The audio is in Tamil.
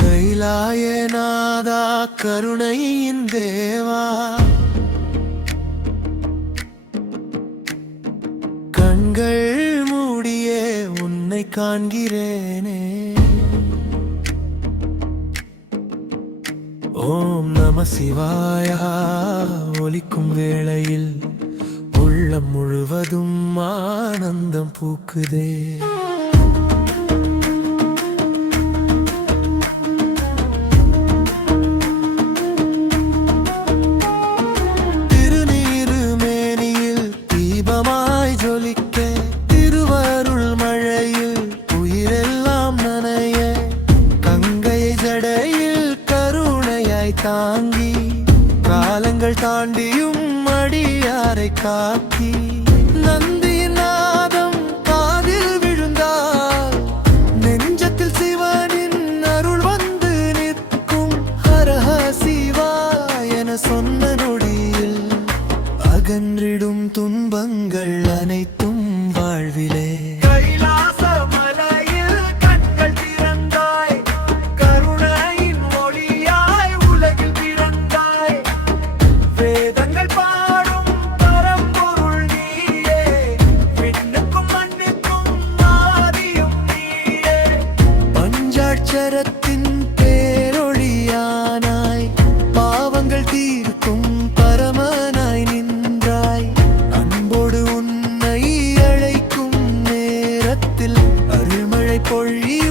கைலாயநாதா கருணையின் தேவா, கண்கள் மூடியே உன்னை காண்கிறேனே. ஓம் நம சிவாயா ஒலிக்கும் வேளையில் உள்ளம் முழுவதும் ஆனந்தம் பூக்குதே. தாங்கி காலங்கள் தாண்டியும் அடியாரை காக்கி நந்தியின் நாதம் காதில் விழுந்தால் நெஞ்சத்தில் சிவனின் அருள் வந்து நிற்கும். ஹரஹ சிவா என சொன்ன நொடியில் அகன்றிடும் துன்பங்கள் அனைத்தும் வாழ்விலே. அச்சரத்தின் பேரொழியானாய் பாவங்கள் தீர்க்கும் பரமனாய் நின்றாய். அன்போடு உன்னை அழைக்கும் நேரத்தில் அருள்மழை பொழியும்.